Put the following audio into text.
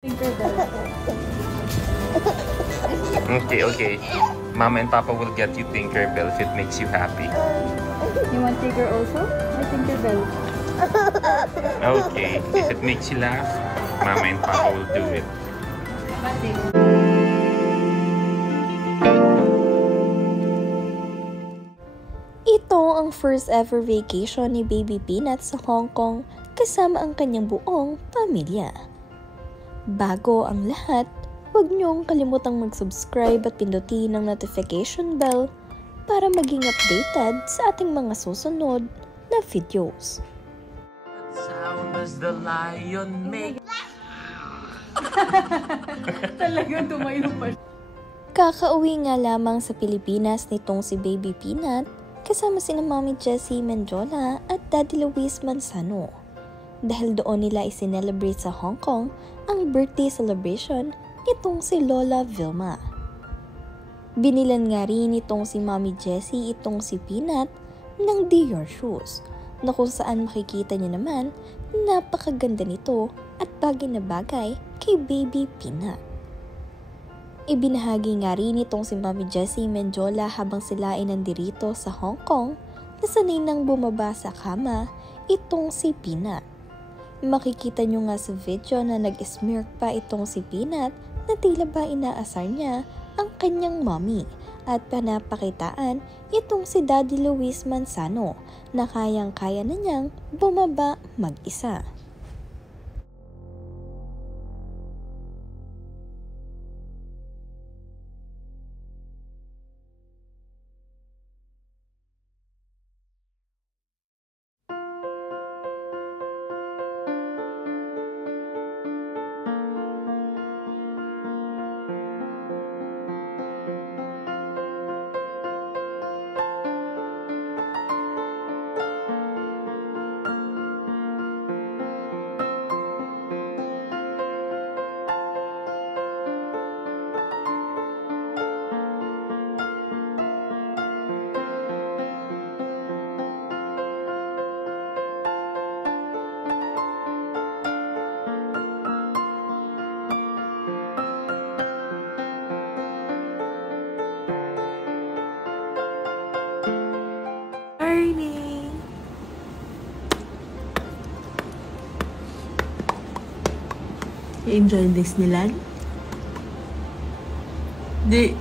Okay, okay. Mama and Papa will get you Tinkerbell if it makes you happy. You want Tigger also? Or Tinkerbell? Okay, if it makes you laugh, Mama and Papa will do it. Ito ang first ever vacation ni Baby Peanut sa Hong Kong kasama ang kanyang buong pamilya. Bago ang lahat, huwag niyong kalimutang mag-subscribe at pindutin ang notification bell para maging updated sa ating mga susunod na videos. Sound does the lion make? Talagang tumayo pa. Kakauwi nga lamang sa Pilipinas nitong si Baby Peanut kasama sina Mommy Jessie Mendiola at Daddy Luis Manzano. Dahil doon nila isinelebrate sa Hong Kong ang birthday celebration nitong si Lola Vilma. Binilan nga rin itong si Mommy Jessie itong si Peanut ng Dior shoes na kung saan makikita niyo naman napakaganda nito at bagay na bagay kay Baby Peanut. Ibinahagi nga rin itong si Mommy Jessie Mendiola habang sila ay nandirito sa Hong Kong na sanay nang bumaba sa kama itong si Peanut. Makikita nyo nga sa video na nag-smirk pa itong si Peanut na tila ba inaasar niya ang kanyang mommy at panapakitaan itong si Daddy Luis Manzano na kayang-kaya na niyang bumaba mag-isa. Morning! You enjoy Disneyland? Di